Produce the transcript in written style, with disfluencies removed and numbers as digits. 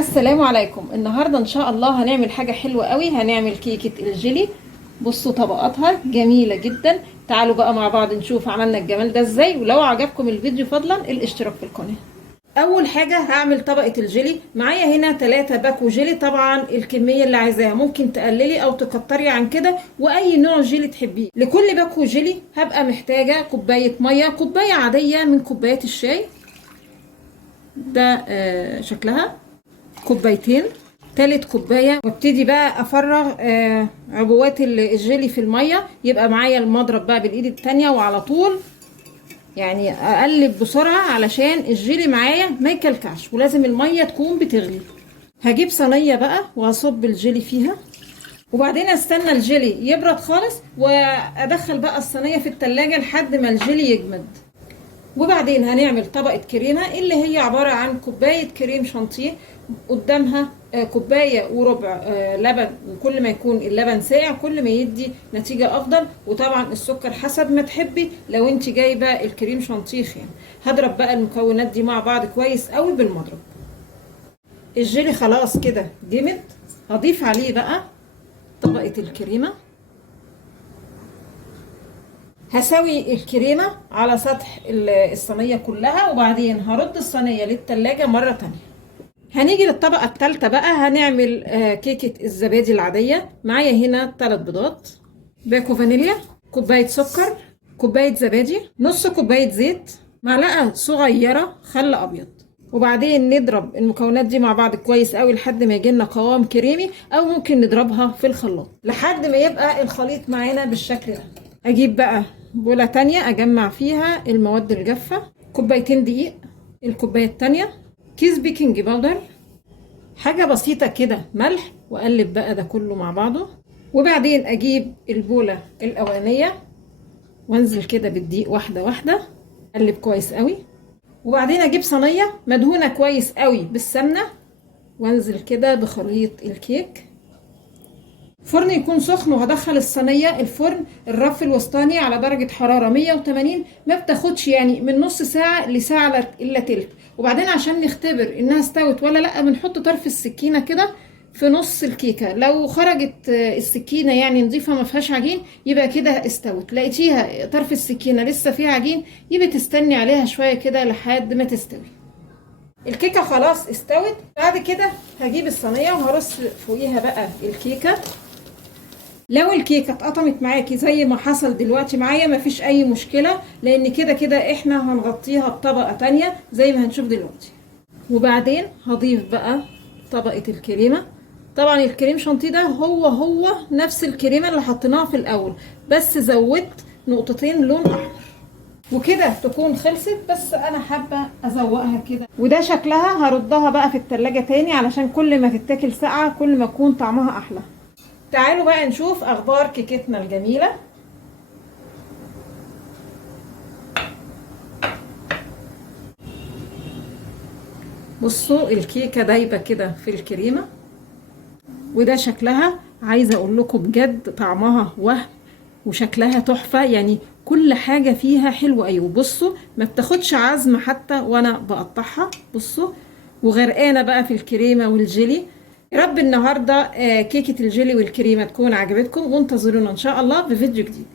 السلام عليكم. النهارده ان شاء الله هنعمل حاجه حلوه قوي، هنعمل كيكه الجيلي. بصوا طبقاتها جميله جدا. تعالوا بقى مع بعض نشوف عملنا الجمال ده ازاي، ولو عجبكم الفيديو فضلا الاشتراك في القناه. اول حاجه هعمل طبقه الجيلي. معايا هنا 3 باكو جيلي. طبعا الكميه اللي عايزاها ممكن تقللي او تكتري عن كده، واي نوع جيلي تحبيه. لكل باكو جيلي هبقى محتاجه كوبايه ميه، كوبايه عاديه من كوبايات الشاي ده شكلها، كوبايتين. تالت كوبايه وابتدي بقى افرغ عبوات الجيلي في الميه. يبقى معايا المضرب بقى بالايد التانية، وعلى طول يعني اقلب بسرعه علشان الجيلي معايا ما يكلكعش، ولازم الميه تكون بتغلي. هجيب صينيه بقى وهصب الجيلي فيها، وبعدين استنى الجيلي يبرد خالص، وادخل بقى الصينيه في التلاجة لحد ما الجيلي يجمد. وبعدين هنعمل طبقة كريمة اللي هي عبارة عن كوباية كريم شانتيه، قدامها كوباية وربع لبن. وكل ما يكون اللبن ساقع كل ما يدي نتيجة افضل، وطبعا السكر حسب ما تحبي. لو انت جايبة الكريم شانتيه خام. هضرب بقى المكونات دي مع بعض كويس قوي بالمضرب. الجيلي خلاص كده جمد. هضيف عليه بقى طبقة الكريمة. هسوي الكريمة على سطح الصينية كلها، وبعدين هرد الصينية للتلاجة مرة تانية. هنيجي للطبقة التالتة بقى. هنعمل كيكة الزبادي العادية. معايا هنا 3 بيضات، باكو فانيليا، كوباية سكر، كوباية زبادي، نص كوباية زيت، معلقة صغيرة خل أبيض. وبعدين نضرب المكونات دي مع بعض كويس قوي لحد ما يجيلنا قوام كريمي، أو ممكن نضربها في الخلاط لحد ما يبقى الخليط معانا بالشكل ده. اجيب بقى بولة تانية اجمع فيها المواد الجافة. كوبايتين دقيق، الكوباية التانية كيس بيكنج باودر، حاجة بسيطة كده ملح، واقلب بقى ده كله مع بعضه. وبعدين اجيب البولة الاولانية وانزل كده بالدقيق واحدة واحدة، اقلب كويس قوي. وبعدين اجيب صينية مدهونة كويس قوي بالسمنة، وانزل كده بخليط الكيك. فرن يكون سخن، وهدخل الصينيه الفرن الرف الوسطاني على درجه حراره 180. ما بتاخدش يعني من نص ساعه لساعه الا تلت. وبعدين عشان نختبر انها استوت ولا لا، بنحط طرف السكينه كده في نص الكيكه. لو خرجت السكينه يعني نضيفه ما فيهاش عجين، يبقى كده استوت. لقيتيها طرف السكينه لسه فيها عجين، يبقى تستني عليها شويه كده لحد ما تستوي. الكيكه خلاص استوت. بعد كده هجيب الصينيه وهرص فوقيها بقى الكيكه. لو الكيكه اتقطمت معاكي زي ما حصل دلوقتي معايا مفيش اي مشكله، لان كده كده احنا هنغطيها بطبقه تانية زي ما هنشوف دلوقتي. وبعدين هضيف بقى طبقه الكريمه. طبعا الكريم شانتيه ده هو نفس الكريمه اللي حطيناها في الاول، بس زودت نقطتين لون احمر. وكده تكون خلصت، بس انا حابه ازوقها كده. وده شكلها. هردها بقى في التلاجة تاني علشان كل ما تتاكل ساقعه كل ما يكون طعمها احلى. تعالوا بقى نشوف اخبار كيكتنا الجميله. بصوا الكيكه دايبه كده في الكريمه، وده شكلها. عايزه اقول لكم بجد طعمها وشكلها تحفه، يعني كل حاجه فيها حلوه. ايوه بصوا ما بتاخدش عزم حتى وانا بقطعها. بصوا وغرقانه بقى في الكريمه والجيلي. يا رب النهارده كيكه الجيلي والكريمه تكون عجبتكم، وانتظرونا ان شاء الله بفيديو جديد.